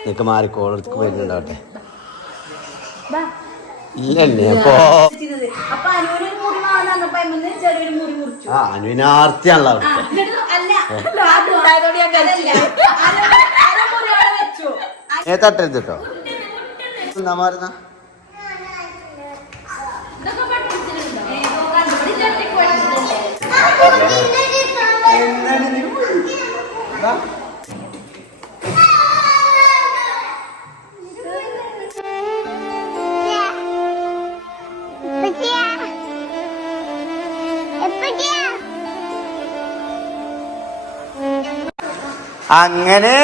നിനക്ക് മാറി കോളെടുത്ത് വരുന്നുണ്ടാവട്ടെ. ബാ. ഇല്ലല്ലേ അപ്പോ ആ അനുവിന് ഒരു മുറി വാങ്ങാൻ തന്നപ്പോ അയിമ്മന്ന് ചെറിയൊരു മുറി അങ്ങനെ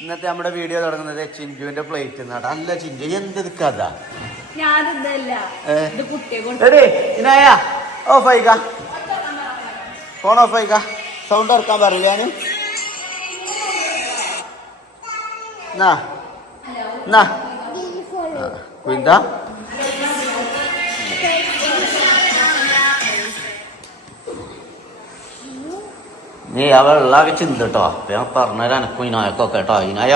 ഇന്നത്തെ നമ്മുടെ വീഡിയോ തുടങ്ങുന്നത് ചിഞ്ചുവിന്റെ പ്ലേറ്റ് നടാ അല്ല ചിഞ്ചു എന്ത് കഥ? ഓഫ് ആയിക്ക ഫോൺ ഓഫ് ആയിക്ക സൗണ്ട് ഇറക്കാൻ പറയില്ല ഞാൻ എന്നാ എന്നാ കുന്ത നീ ആ വെള്ളാകെ ചിന്തട്ടോ അപ്പൊ ഞാൻ പറഞ്ഞാൽ എനക്കും ഇനായക്കൊക്കെ കേട്ടോ. ഇനായ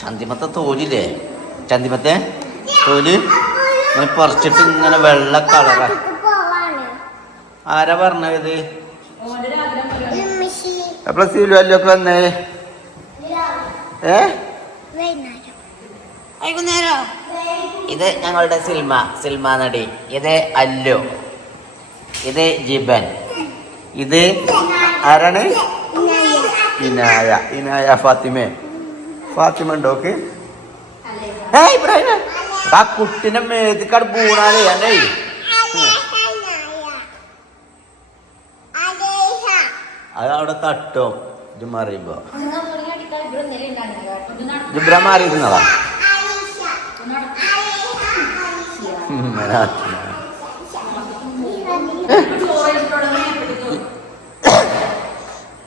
ചന്തിമത്തെ തോലില്ലേ? ചന്തിമത്തെ തോൽ? ഇങ്ങനെ പറിച്ചിട്ട് ഇങ്ങനെ വെള്ള കളറ. ആരാ പറഞ്ഞത്? എപ്പോഴാ സീലുവല്ലൊക്കെ വന്നേ? ഏ? ഇത് ഞങ്ങളുടെ സിൽമ സിൽമ നടി. ഇത് അല്ലു. ഇത് ജിബൻ. ഇത് ആരാണ്? ഇനായ. ഇനായ ഫാത്തിമേ. ഫാത്തിമ ഉണ്ടോക്ക് ഏ ഇബ്രാഹിം ആ കുട്ടിനെ മേതിക്കാട് പൂണാലേ അല്ലേ? അത് അവിടെ തട്ടോ. ഇത് മറിയുമ്പോ. നിങ്ങൾ മുറി അടിക്കാൻ ഇവിടെ എന്തെങ്കിലും ഉണ്ടായിരുന്നോ? ഇത് നട- ജിബ്ര മാറിയിരുന്നതാ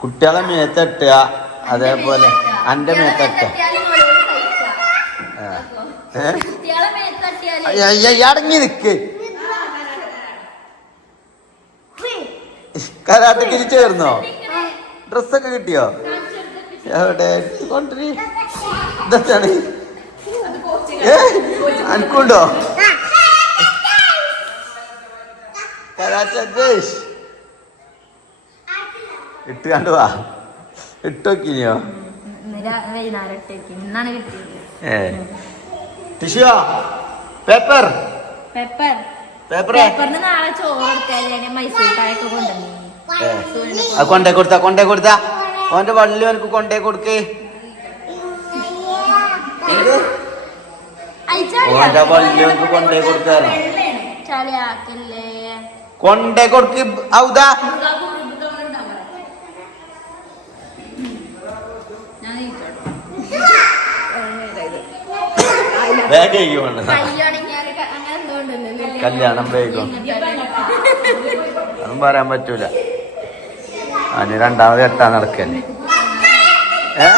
കുട്ടികളെ മേത്തട്ടുക അതേപോലെ അന്റെ മേത്തട്ടുക. അടങ്ങി നിൽക്ക് കരാട്ടക്ക് ചേർന്നോ ഡ്രസ്സൊക്കെ കിട്ടിയോ? എവിടെ? കൊണ്ടുവരി ഇതെന്താണ്? ഏ? അനക്കുണ്ടോ? കരാട്ട ദേശ് ഇട്ട് കണ്ടു വാ ഇട്ടോക്കിനിയോ ഏ. Tissue paper. പെപ്പർ. കൊണ്ടേ കൊടുത്ത കൊണ്ടേ കൊടുത്ത. ഓന്റെ വള്ളി അവനക്ക് കൊണ്ടേ കൊടുക്ക്? ഓന്റെ വള്ളി അവനക്ക് കൊണ്ടേ കൊടുക്കാറ് കൊണ്ടേ കൊടുക്ക് ഔതാ ഞാൻ നീച്ചോട്ടെ. വേഗം കല്യാണം വേഗം. അതും പറയാൻ പറ്റൂല. അതിന് രണ്ടാമത് എട്ടാ നടക്കല്ലേ ഏ?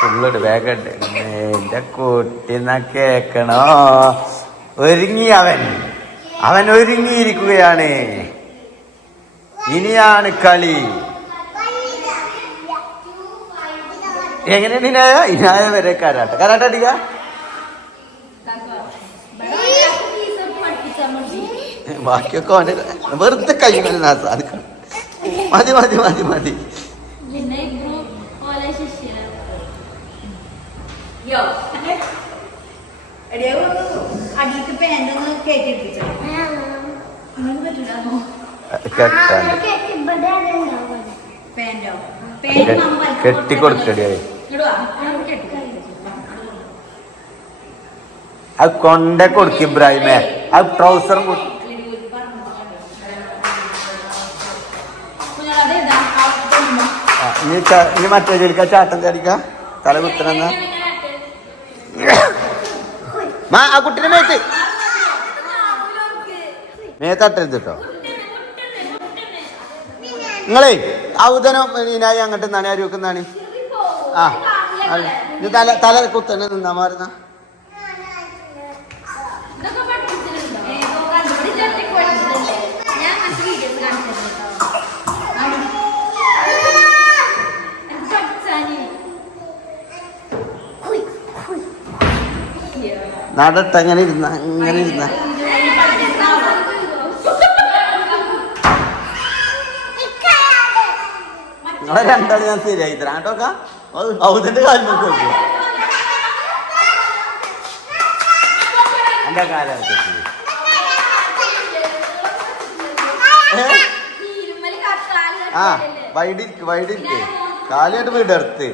ഫുള്ളിട്ട് വേഗണ്ട് എന്റെ കുട്ടിന്ന കേക്കണോ? ഒരുങ്ങി അവൻ. അവൻ ഒരുങ്ങിയിരിക്കുകയാണ്. ഇനിയാണ് കളി. എങ്ങനെയാണ് ഇനായ ഇനായ വരെ കരാട്ട. കരാട്ട അടിക്ക ബാക്കിയൊക്കെ അവന്റെ വെറുതെ കഴിയുന്ന സാധിക്കണം മതി മതി മതി മതി. കെട്ടിക്കൊടുത്തടിയായി കെട്ടിക്കൊടുക്കടിയായി അത് കൊണ്ട കൊടുക്കും ഇബ്രാഹിമേ. അത് ട്രൗസറും കൊടുക്കും ഇനി മറ്റേ ജോലിക്ക ചാട്ടം ചാടിക്ക തല കുത്തണെന്ന. മാ ആ കുട്ടിനെ മേത്ത്. മേത്തട്ടരുത് കേട്ടോ നിങ്ങളേ ഔദനം ഇനായി അങ്ങോട്ട് നാണി ആര് വെക്കുന്നതാണ് ആ തല തല കുത്തന്നെ നിന്നാ മാറുന്ന. നടട്ടെങ്ങനെ ഇരുന്ന അങ്ങനെ ഇരുന്ന. നിങ്ങളെ രണ്ടാൾ ഞാൻ ശരിയായി തരാം. കേട്ടോ ഔദിന്റെ കാര്യം നോക്കി എന്റെ കാലം ആ? വൈഡിരിക്ക് വൈഡിരിക്ക്. കാലിയായിട്ട് വീട് അടുത്ത്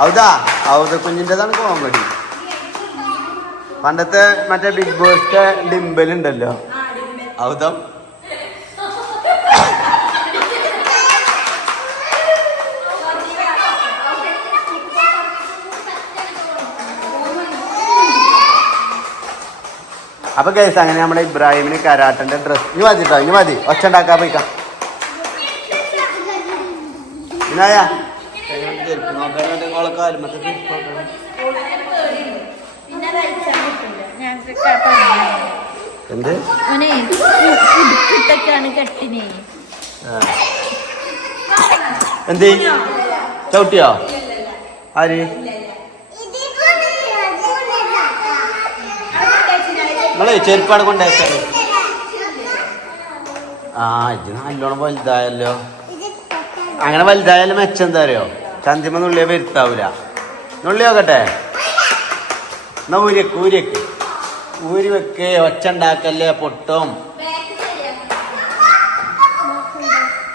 ഔതാ ഔത കുഞ്ഞിന്റെതാണ് കോമഡി. പണ്ടത്തെ മറ്റേ ബിഗ് ബോസിന്റെ ഡിംബൽ ഉണ്ടല്ലോ. ഔതം അപ്പൊ കേസ് അങ്ങനെ നമ്മുടെ ഇബ്രാഹിമിന് കരാട്ടന്റെ ഡ്രസ് ഇനി മതി കേട്ടോ ഇനി മതി. ഒച്ച ഉണ്ടാക്കാൻ പോയിക്കാം. ഇനായ എന്ത്. എന്ത്? ചവിട്ടിയോ? ആര്? നമ്മളെ ചെരുപ്പാട് കൊണ്ടയച്ചാലോ ആ ഇത് നല്ലോണം വലുതായല്ലോ. അങ്ങനെ വലുതായാലും മെച്ചം എന്താ അറിയോ? ചന്തിമ നുള്ളിയെ വരുത്താവൂല. നുള്ളി നോക്കട്ടെ. എന്നാ ഊരിക്ക് ഊരിക്ക് ഊരി വെക്കേ ഒച്ച ഉണ്ടാക്കല്ലേ പൊട്ടും.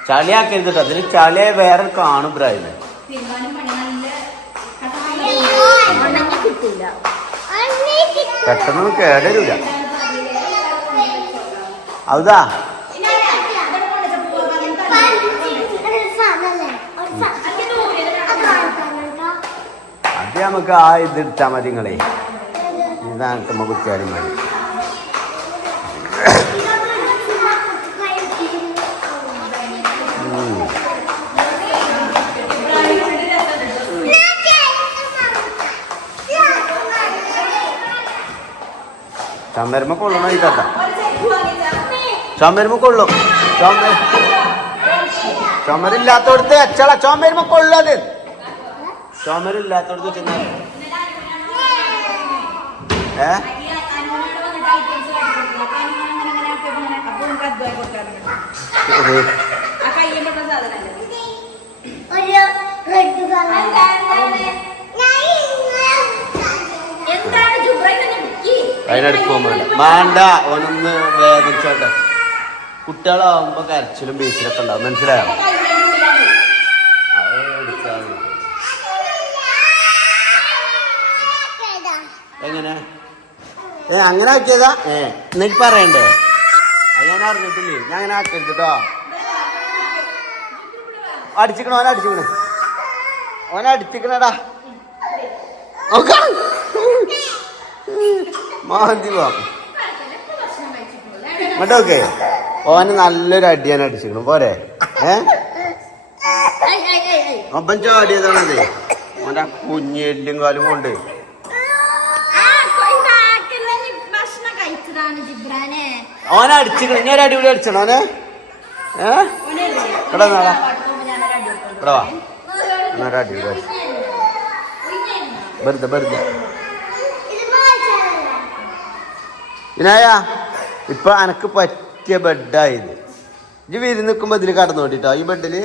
ചളിയാക്കരുത് കേട്ടോ. അതിന് ചളിയെ വേറെ കാണും പ്രായം കിട്ടില്ല പെട്ടെന്ന് കേടരൂല അതാ അത് നമുക്ക് ആ ഇത് എടുത്താൽ മതി നിങ്ങളെ. ഇതാണ് നമുക്ക് കുത്തിയാലും മതി ചമ്മരുമ്പോ കൊള്ളണം ഈ കഥ. ചുമരുമ്പോ കൊള്ളും. ചുമ ചുമരില്ലാത്തോടത്ത് അച്ചള ചുമരുമ്പോ കൊള്ളത് ചുമരില്ലാത്തോടത്ത് ചെന്ന ഏ? എന്താണ്? അതിനടുക്കും വേണ്ട വേണ്ട ഓനൊന്ന് വേദിച്ചോട്ടെ കുട്ടികളാവുമ്പോ കരച്ചിലും ബീച്ചിലൊക്കെ ഉണ്ടാവും. മനസ്സിലായോ. എങ്ങനെ? ഏ അങ്ങനെ ആക്കിയതാ? ഏ എന്നിട്ട് പറയണ്ടേ? അത് ഞാൻ അറിഞ്ഞിട്ടില്ലേ. ഞാൻ അങ്ങനെ ആക്കരുത് കേട്ടോ അടിച്ചിക്കണ? ഓനെ അടിച്ചിക്കണ. ഓനെ അടിച്ചിക്കണടാ. നോക്ക. മാന്തി ഇങ്ങോട്ടോക്കെ. ഓന് നല്ലൊരു അടിയാണ് അടിച്ചിരിക്കണം പോരെ. ഏ? അടിയതാണത് ഓന്റെ കുഞ്ഞെല്ലും കാലും കൊണ്ട്. ഓനെ അടിച്ചിക്കണം ഞാൻ ഒരു അടിപൊളി അടിച്ചണോ ഓനെ? ഏ? ഇവിടെ ഇവിടെ വാ. അടിപൊളി വെറുതെ വെറുതെ. വിനായ ഇപ്പൊ അനക്ക് പറ്റിയ ബെഡായത്. ഇജ്ജ് വിരുന്ന് നിൽക്കുമ്പോ ഇതിൽ കടന്നു നോട്ടിട്ടോ ഈ ബെഡിൽ?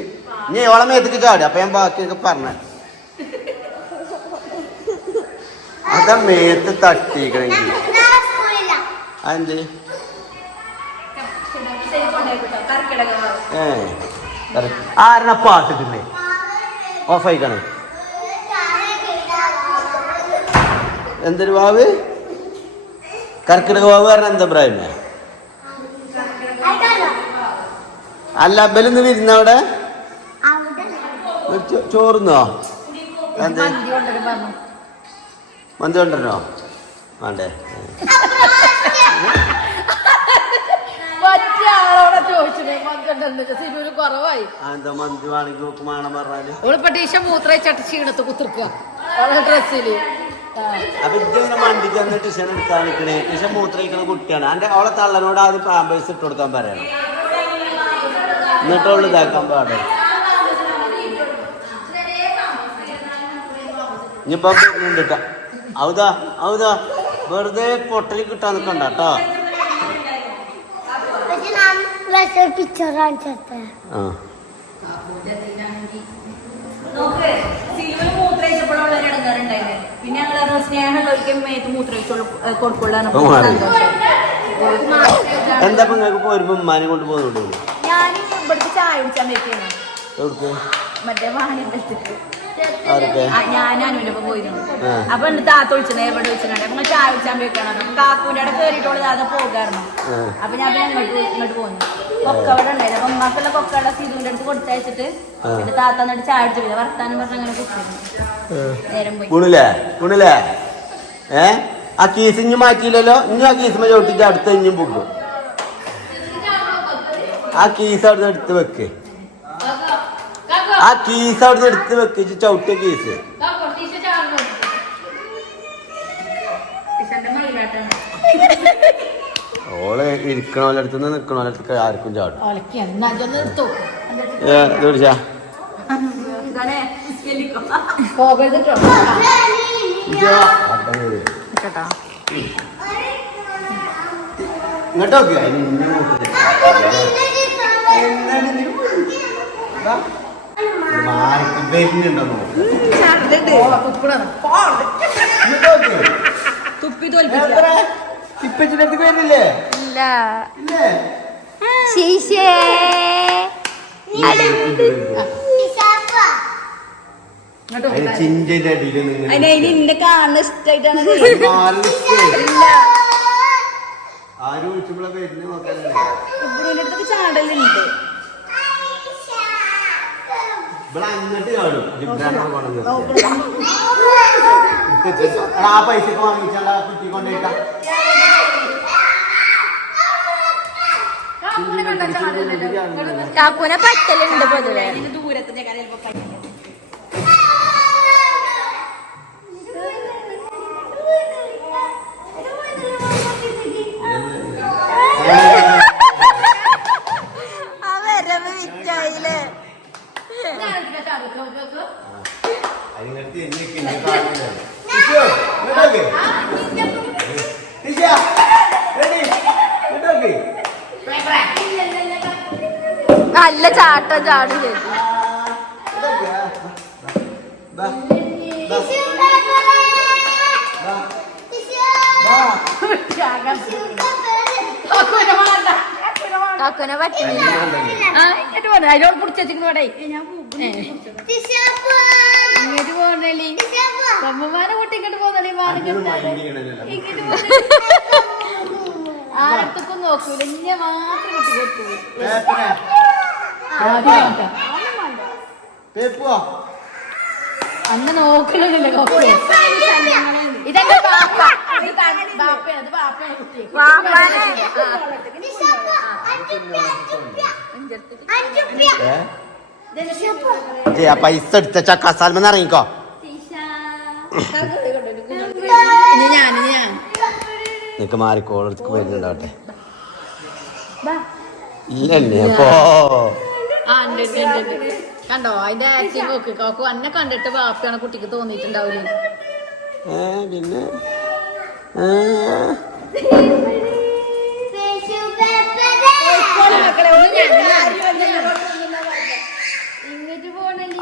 ഇനി ഓളെ മേത്തേക്ക് ചാടി അപ്പൊ ഞാൻ ബാക്കിയൊക്കെ പറഞ്ഞ. അതാ മേത്ത് തട്ടിക്കണെങ്കിൽ അതെന്ത്? ഏ ആരണ പാട്ടിട്ടില്ലേ ഓഫായിക്കണേ. എന്തൊരു വാവ്? കർക്കിടക വാവ് എന്താ പ്രായം? അല്ല അബലിന്ന് വിരുന്ന അവിടെ? ചോറുന്നോ? മന്തി കൊണ്ടോ വേണ്ടേ. മൂത്രയിച്ചട്ട് ക്ഷീണത്ത് കുത്തിർക്കുക ഡ്രസ്സിൽ അപ്പൊ ഇങ്ങനെ മണ്ടി ചെന്ന് ടിഷൻ എടുക്കാൻ നിൽക്കണേ ടിഷൻ മൂത്രയിക്കണ കുട്ടിയാണ്. എന്റെ അവളെ തള്ളനോട് ആദ്യം പാമ്പേഴ്സ് ഇട്ട് കൊടുക്കാൻ പറയണം. എന്നിട്ട് അവൾ ഇതാക്കാൻ പാടില്ല ഇനിയിപ്പോ വരുന്നുണ്ട്. ഔതാ ഔതാ വെറുതെ പൊട്ടലി കിട്ടാൻ നിൽക്കണ്ട കേട്ടോ ആ. നോക്ക് മൂത്രയിച്ചപ്പോഴുള്ള പിന്നെ ഞങ്ങൾ പറഞ്ഞു സ്നേഹമുള്ള ഒരിക്കലും മേത്ത് മൂത്രയിച്ചോളൂ കൊടുക്കുള്ളൂ ഇപ്പൊ മാറി. എന്താ നിങ്ങൾക്ക് പോരുമ്പോ ഉമ്മാനെ കൊണ്ട് പോകുന്നുണ്ടോ ഞാൻ ഇവിടുത്തെ ചായ മറ്റേ പോയിരുന്നു. അപ്പൊ എന്റെ താത്ത വിളിച്ചത് എവിടെ വിളിച്ചിട്ടുണ്ട് അപ്പൊ നിങ്ങൾ ചായ കുടിച്ചാൻ വെക്കണം കാക്കൂന്റെ അവിടെ കയറിയിട്ടുള്ള താത്ത പോകാറുണ്ട്. അപ്പൊ ഞാൻ ഇങ്ങോട്ട് പോന്നു. കൊക്ക അവിടെ ഉണ്ടായില്ല അപ്പൊ ഉമ്മാക്കുള്ള കൊക്കയുടെ സിധുവിന്റെ അടുത്ത് കൊടുത്തയച്ചിട്ട്. എന്റെ വർത്താനം പറഞ്ഞ് അങ്ങനെ നേരം പോയി. ഏ? ആ കീസ് ഇഞ്ഞു മാറ്റിയില്ലല്ലോ? ഇനി ആ കീസ് ചോട്ടിട്ട് അടുത്ത ഇഞ്ഞും പോകും ആ കീസ് അവിടെ എടുത്ത് വെക്ക്. ആ കീസ് അവിടെ എടുത്ത് വെക്ക്. ചവിട്ട ചവിട്ടിയ കീസ് മയിലാട്ടാണ് ഓൾ ഇരിക്കണോലടുത്ത് നിന്ന് നിക്കണോലടുത്ത് ആർക്കും ചാടും. കേട്ടോ ഇങ്ങോട്ട്. തുപ്പി എത്ര? ഇപ്പച്ചിന്റെ അടുത്ത് വരുന്നില്ലേ ഇല്ല. ഇല്ലേ? ശീശേ. ഇങ്ങോട്ട് അതിന് ചിഞ്ചന്റെ അടിയിൽ നിങ്ങൾ ഇനി കാണുന്ന ഇഷ്ടായിട്ടാണ് ആരും വിളിച്ചപ്പോഴാ വരുന്നത് നോക്കാനല്ലേ ഇവിടെ അടുത്തൊക്കെ ചാടലുണ്ട്. ഇവിടെ അങ്ങോട്ട് കൊണ്ടുവന്നത് ആ പൈസ വാങ്ങിച്ചാൽ ആ കുറ്റി കൊണ്ടേക്കാം കാക്കൂനെ പറ്റലുണ്ട് പൊതുവെ. ഇതിന് നല്ല ചാട്ടം ചാടും ഇങ്ങോട്ട് ദാ. കാക്കൂനെ പറ്റുന്നില്ല ഇങ്ങോട്ട് അതിനോട് ഇങ്ങോട്ട് പോകണല്ലേ അമ്മമാരെ കൂട്ടി ഇങ്ങോട്ട് പോകുന്നല്ലേ. ആരടുത്തൊക്കെ നോക്കൂല ഇന്നെ മാത്രം കുട്ടി കൊടുത്തു പേപ്പറെ, ആദ്യം കേട്ടോ പേപ്പുവോ? അന്ന് നോക്കണില്ല കോപ്പി? ഇതെന്റെ ബാപ്പ. ഇത് ബാപ്പയാണ് ബാപ്പയാണ് കുട്ടി. ആ. പൈസ എടുത്ത ഇറങ്ങിക്കോ. ഞാൻ ഇനി ഞാൻ. നിനക്ക് മാറിക്കോളടുത്ത് വരുന്നുണ്ടാവട്ടെ. ഇല്ല. അപ്പോ. ഉണ്ട്. കണ്ടോ? അതിന്റെ ആക്ടിങ് നോക്ക്. കോക്കു അന്നെ കണ്ടിട്ട് വാപ്പയാണ് കുട്ടിക്ക് തോന്നിയിട്ടുണ്ടാവില്ല പിന്നെ?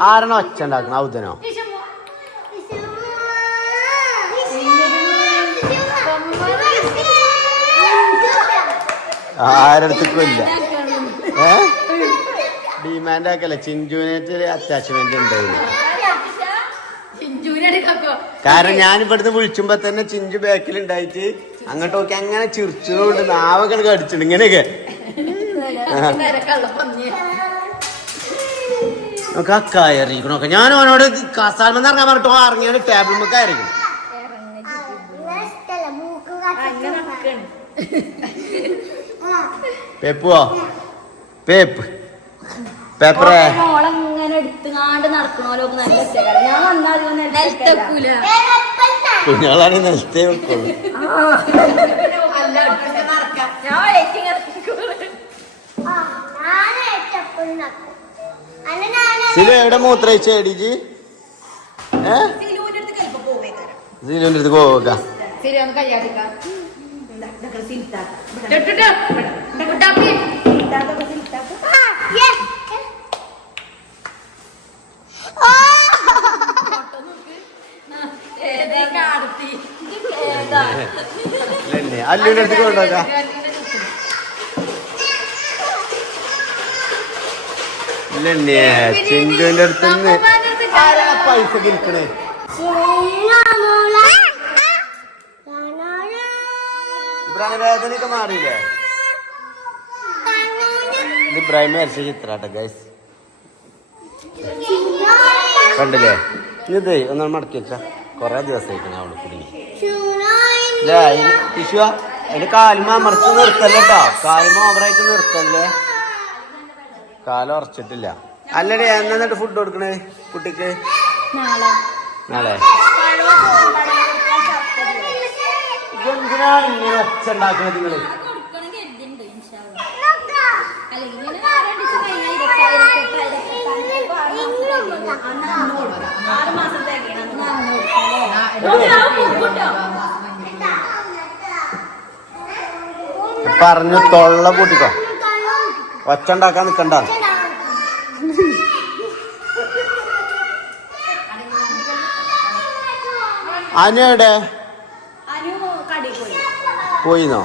ആരാണോ ഒച്ച ഉണ്ടാക്കണം ഔദനോ ആരടുത്തേക്കും ഇല്ല. ഏ? ഡിമാൻഡ് ആക്കല്ല ചിഞ്ചുവിനായിട്ട് അറ്റാച്ച്മെന്റ് ഉണ്ടായിരുന്നു കാരണം ഞാൻ ഇവിടുന്ന് വിളിച്ചുമ്പോ തന്നെ ചിഞ്ചു ബാക്കിൽ ഉണ്ടായിട്ട് അങ്ങോട്ട് നോക്കി അങ്ങനെ ചിരിച്ചുകൊണ്ട് നാവൊക്കെ കടിച്ചിട്ടുണ്ട്. ഇങ്ങനെയൊക്കെ. നമുക്ക് ആ കയറിക്കണൊക്കെ ഞാൻ അവനോട് കസാൽമെന്ന് ഇറങ്ങാൻ പറഞ്ഞിട്ടോ ഇറങ്ങിയാണ് ടേബിൾ കയറിക്കും പേപ്പുവോ? പേപ്പ്. പേപ്പറേ. മോളങ്ങനെ എടുത്തുകാണ്ട് നടക്കണോലോ നല്ല ഞാൻ നിലത്തെക്കൂല കുഞ്ഞാളാണ് നിലത്തേ വെക്കുള്ളൂ. സിലു എവിടെ മൂത്രയിച്ച എടിജി? സിലുവിന്റെ അടുത്ത് പോവുക ശരി ഒന്ന് അല്ലുവിന്റെ അടുത്ത് ചിങ്കുവിന്റെ അടുത്ത് ആരാ പൈസ കിരിക്കണേ ഇബ്രാഹിം വേദനയൊക്കെ മാറിയില്ലേ? ഇത് വരച്ച ചിത്രാട്ടോ ഗൈസ് കണ്ടില്ലേ? ഇത് ഒന്നാണ് മടക്കി വെച്ചാ. കൊറേ ദിവസം അവൾ കുടുങ്ങി. ഇഷു അതിന്റെ കാലുമ അമർത്ത് നിർത്തല്ലേ കേട്ടോ കാലുമ ഓവറായിട്ട് നിർത്തല്ലേ കാലം ഉറച്ചിട്ടില്ല അല്ലടേ എന്നിട്ട് ഫുഡ് കൊടുക്കണേ കുട്ടിക്ക് നാളെ എന്തിനാണ് ഇങ്ങനെ ഒച്ച ഉണ്ടാക്കുന്നത് നിങ്ങൾ ആറ് മാസത്തേക്കാണ് പറഞ്ഞു തൊള്ള കൂട്ടിക്കോ ഒച്ച ഉണ്ടാക്കാൻ നിക്കണ്ട അനുടെ അനു പോയിന്നോ?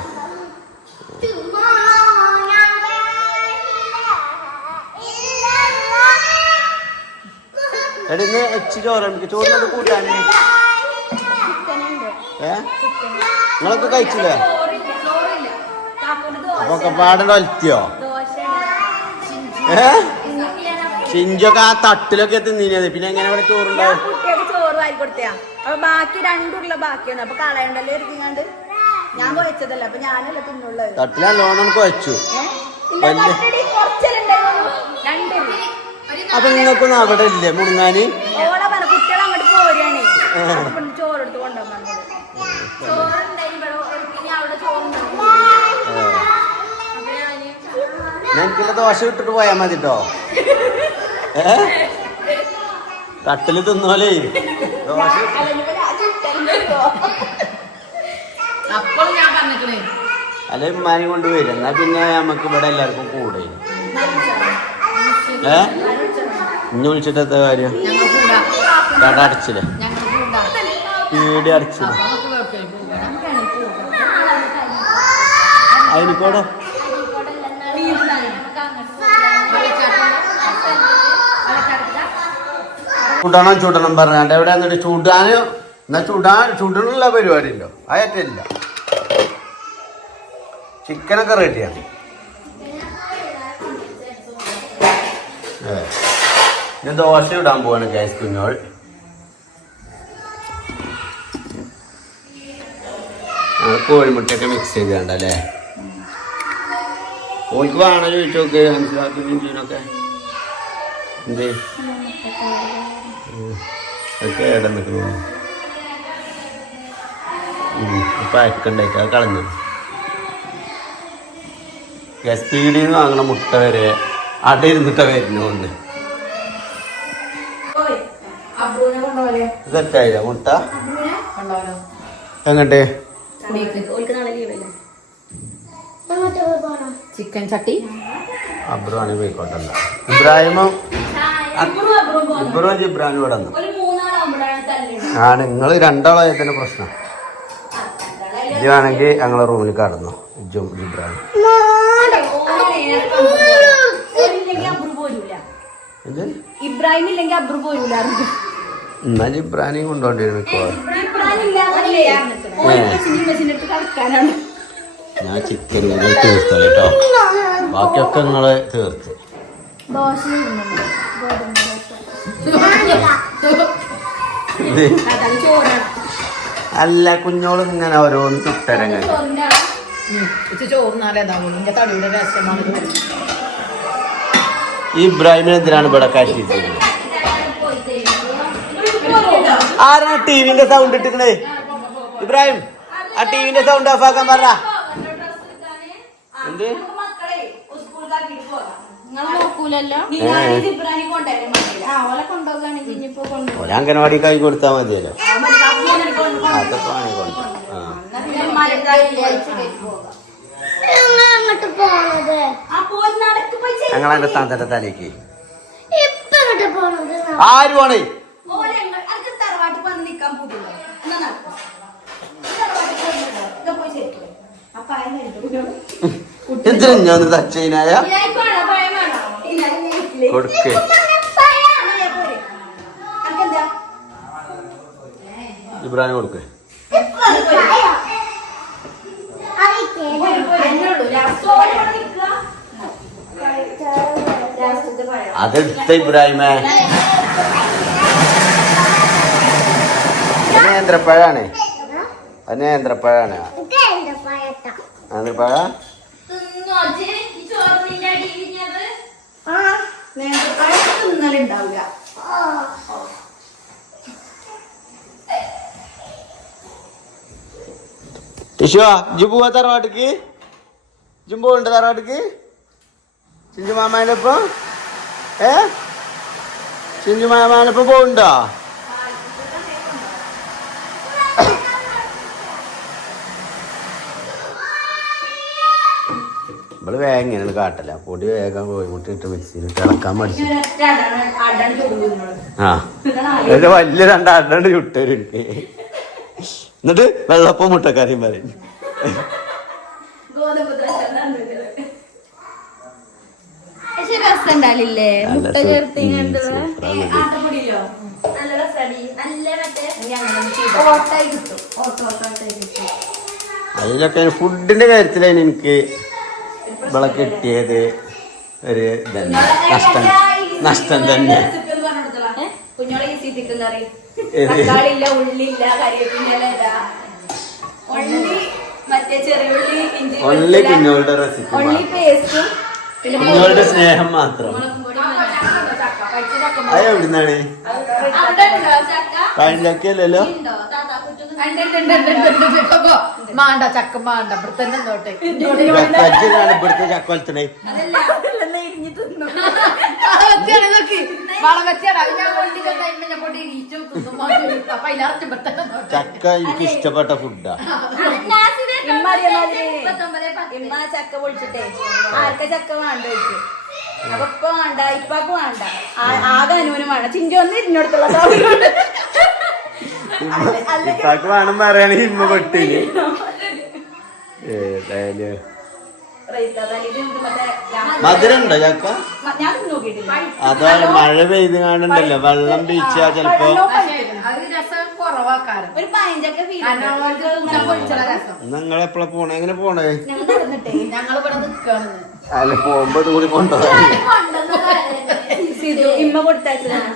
എടി ഇന്ന് എച്ച് ചോറ് എനിക്ക് ചോറിനത് കൂട്ടാൻ ഏ? നിങ്ങളൊക്കെ കഴിച്ചില്ലേ ചോറില്ല ചോറില്ല കാക്കൂന് അപ്പൊ ദോശ ഒക്കെ ദോശ ഏ? ചിഞ്ചൊക്കെ ആ തട്ടിലൊക്കെ തിന്നീനത് പിന്നെ എങ്ങനെ ഇവിടെ ചോറുണ്ടാവും? ചോറ് വാരി കൊടുത്തയാ. അപ്പൊ ബാക്കി രണ്ടുള്ള ബാക്കിയാണ്. അപ്പൊ കളയണ്ടല്ലോ ഇരിക്കുന്നുണ്ട് ഞാൻ കുഴച്ചതല്ല അപ്പൊ ഞാനല്ല തിന്നുള്ളത് തട്ടിലാ ലോണം കുഴച്ചു. അപ്പൊ നിങ്ങൾക്കൊന്നും അവിടെ ഇല്ലേ മുടങ്ങാന് ഓളെ പറ കുട്ടികൾ അങ്ങോട്ട് പോരുകയാണേ ഞാൻ ഞങ്ങൾക്കുള്ള ദോശ ഇട്ടിട്ട് പോയാൽ മതി കേട്ടോ ഏ? കട്ടിൽ തിന്നോലേ. ദോശ അല്ലെ ഉമ്മാനെ കൊണ്ട് എന്നാ പിന്നെ നമുക്ക് ഇവിടെ എല്ലാവർക്കും കൂടെ. ഏ ഇന്ന് വിളിച്ചിട്ട് കാര്യം? കൂടാ. അടച്ചില്ലേ? ഞങ്ങൾ അടച്ചില്ല? അതിനിപ്പോടെ അതിനിക്കോടെ ചൂടണം ചൂടണം പറഞ്ഞാണ്ട് എവിടെ എന്നിട്ട് ചൂടാൻ എന്നാ ചൂടാൻ ചൂടണുള്ള പരിപാടി ഉണ്ടോ അയറ്റില്ല ചിക്കനൊക്കെ റെഡിയാണ് ഞാൻ ദോശ ഇടാൻ പോവാണ് ഗ്യാസ് കുഞ്ഞോൾ. കോഴിമുട്ടയൊക്കെ മിക്സ് ചെയ്തേണ്ടല്ലേ ഓൾക്ക് വേണോ ചോദിച്ചു നോക്ക് മനസ്സിലാക്കി ജിഞ്ചിനൊക്കെ എന്തേ? ഒക്കെ ഏടെ നിൽക്കുന്നു ഇപ്പൊ അയക്കണ്ടായിട്ട് അത് കളഞ്ഞു. നിന്ന് വാങ്ങണ മുട്ട വരെ അട ഇരുന്നിട്ട വരുന്നു ഒന്ന്. അബ്ബുവിനെ കൊണ്ടുപോലെ സെറ്റായില്ല മുട്ട? എങ്ങട്ടെ? ചിക്കൻ ചട്ടി. അബ്രാണി പോയിക്കോട്ടല്ല ഇബ്രാഹിമും അബ്ബുറും ജിബ്രാൻ ജിബ്രാനും ഇവിടെ ആ നിങ്ങൾ രണ്ടാളായതിന്റെ പ്രശ്നം. ഇജാണെങ്കിൽ ഞങ്ങളെ റൂമിൽ കടന്നു. ഇജും ജിബ്രാനും എന്ത്? ഇബ്രാഹിം ഇല്ലെങ്കിൽ അബ്രു പോരൂല. എന്നാ ജിബ്രാനെയും കൊണ്ടുപോണ്ടി മിക്കവാറും. ഇബ്രാഹിം കളിക്കാനാണ് ഞാൻ ചിക്കൻ തീർത്തു കേട്ടോ. ബാക്കിയൊക്കെ നിങ്ങൾ തീർത്ത്. ദോശ അല്ല കുഞ്ഞോൾ ഇങ്ങനെ ഓരോന്ന് ചുട്ടരങ്ങ. ഇബ്രാഹിമിനെതിരാണ് ഇവിടെ കാശിച്ചത് ആരാണ് ടിവിന്റെ സൗണ്ട് ഇട്ടിക്കണേ ഇബ്രാഹിം ആ ടിവിന്റെ സൗണ്ട് ഓഫ് ആക്കാൻ പറ എന്ത്? ഒരു അംഗനവാടി കൈ കൊടുത്താൽ മതിയല്ലോ. ആ, മതി, കാപ്പി ഞാൻ എടുക്കാൻ കൊണ്ടുപോകാം. അതൊക്കെ വേണമെങ്കിൽ കൊണ്ടുപോകാം ആ. അങ്ങോട്ട് പോണത്. ആ പോയി നടക്ക് പോയി ചെയ്യ്. ഞങ്ങളതിന്റെ തന്തന്റെ തലേക്ക് ആരുമാണ്. എന്തിനാ ഞാൻ തച്ചതിനായ ഇയാൾക്ക് വേണോ? പയം വേണോ? ഇല്ല, ഇല്ല, ഇല്ല. കൊടുക്കേ? ഇബ്രാഹിം കൊടുക്കേ. അതെടുത്ത ഇബ്രാഹിമേ. നേന്ത്രപ്പഴാണ്. അത് നേന്ത്രപ്പഴാണ്. നേന്ത്രപ്പഴ തിന്നോ ഇജ്ജ്? ഈ ചോറ് നിന്റെ അടിയിൽ ഇരിഞ്ഞത്? നേന്ത്രപ്പഴം തിന്നലുണ്ടാവില്ല. ടിഷുവാ ഇജ്ജ് പോവാ തറവാട്ടിക്ക്? ഇജ്ജും പോകണ്ട തറവാട്ടിക്ക്? ചിഞ്ചു മാമാനൊപ്പം? ഏ? ചിഞ്ചു മാമാനൊപ്പം പോകണ്ടോ നമ്മൾ വേഗം ഇങ്ങനെ കാട്ടല്ല പൊടി വേഗം കോഴിമുട്ടിട്ട് മിക്സിയിൽ ഇളക്കാൻ മടിച്ചു. അടാണ് അടാണ് ചുടും ആ. വലിയ വലിയ രണ്ടാണ്ട് ചുട്ടരുണ്ട് എന്നിട്ട് വെള്ളപ്പം മുട്ടക്കറിയും പറയും. അതിലൊക്കെ ഫുഡിന്റെ കാര്യത്തിലാണ് എനിക്ക് ഇവിടെ കിട്ടിയത് ഒരു ഇതന്നെ. നഷ്ടം. നഷ്ടം തന്നെ. ഉള്ളി കുഞ്ഞോളുടെ റെസിപ്പി ഉള്ളി പേസ്റ്റും കുഞ്ഞോളുടെ സ്നേഹം മാത്രം. അത് എവിടുന്നാണ്? അവിടെ മാണ്ട ചക്ക മാണ്ട ഇവിടെ തന്നെ നോട്ടെ കജ്ജിലാണ് ഇവിടുത്തെ ചക്കോലത്തിനെ ചക്ക എനിക്ക് ഇഷ്ടപ്പെട്ട ഫുഡാ ഇമ്മ ചക്ക പൊളിച്ചിട്ടേ. ആർക്ക ചക്ക വേണ്ട വെച്ചു അപ്പൊ ഇപ്പൊ വേണ്ട ഇപ്പാക്ക് വേണ്ട. ആ- ആകെ അനുവനം വേണ്ട ചിഞ്ചു ഒന്ന് ഇരിഞ്ഞെടുത്തുള്ള ഇപ്പാക്ക് വേണം പറയുകയാണെങ്കിൽ ഇമ്മ പെട്ടിന്. ഏതായാലും. മധുരം ഉണ്ടോ ചക്ക? അതാണ് മഴ പെയ്ത് കാണണ്ടല്ലോ വെള്ളം ബീച്ചാ ചെലപ്പോ. അത് നിങ്ങൾ എപ്പോഴാ പോണേ? എങ്ങനെ പോണേ? ഞങ്ങൾ നടന്നിട്ടേ ഞങ്ങൾ ഇവിടെ നിൽക്കുകയാണ് അല്ല പോകുമ്പോ കൂടി സിധു ഇമ്മ കൊടുത്തയച്ചതാണ്.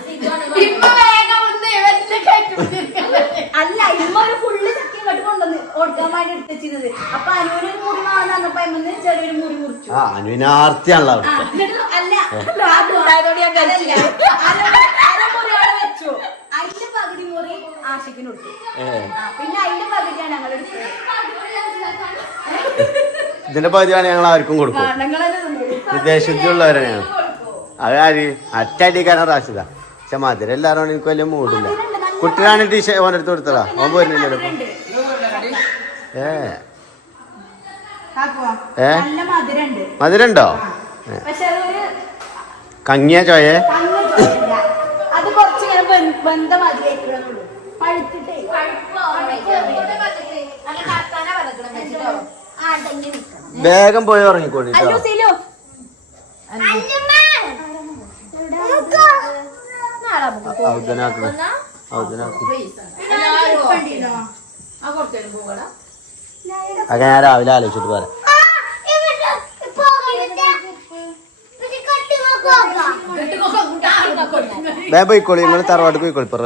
അല്ല ഇമ്മ ഒരു ഫുള്ള് ചക്കി ഇങ്ങോട്ട് കൊണ്ടുവന്ന് കൊടുക്കാൻ വേണ്ടി എടുത്തത് അപ്പൊ അനുവിന് ഒരു മുറി വാങ്ങാന്നപ്പോ അമ്മന്ന് ചെറിയൊരു മുറി മുറിച്ചു. ആ അനുവിന് ആർത്തിയാണല്ലോ ആ, അവിടുത്തെ എന്നിട്ട് അല്ല അതുണ്ടായതോടെ ഞാൻ അതല്ല അര- അരമുറി അവിടെ വെച്ചു. അതിന്റെ പകുതി മുറി ആഷിക്കിന് കൊടുത്തു. ഏ. ആ, പിന്നെ അതിന്റെ പകുതിയാണ് ഞങ്ങൾ എടുത്തത്. ഇതിന്റെ പകുതിയാണ് ഞങ്ങൾ ആർക്കും കൊടുക്കും. ഞങ്ങളത്. വിദേശത്തുള്ളവരാണ് അത് ആര്? അറ്റടിക്കാനാ റാഷിദ. പക്ഷെ മധുരം എല്ലാവരും എനിക്ക് വലിയ മൂടില്ല. കുട്ടികളാണ് ടീഷ ഓനടുത്ത് കൊടുത്തതാ. ഓൻ പോരുന്നില്ലല്ലോ. ഏ. ഏ? മധുരണ്ട്. കങ്ങിയ ചോയെ വേഗം പോയി അത് അതൊക്കെ ഞാൻ രാവിലെ ആലോചിച്ചിട്ട് പറയാം ബേ വേ പോയിക്കോളി നിങ്ങൾ തറവാട്ട് പോയിക്കോളി ഇപ്പൊ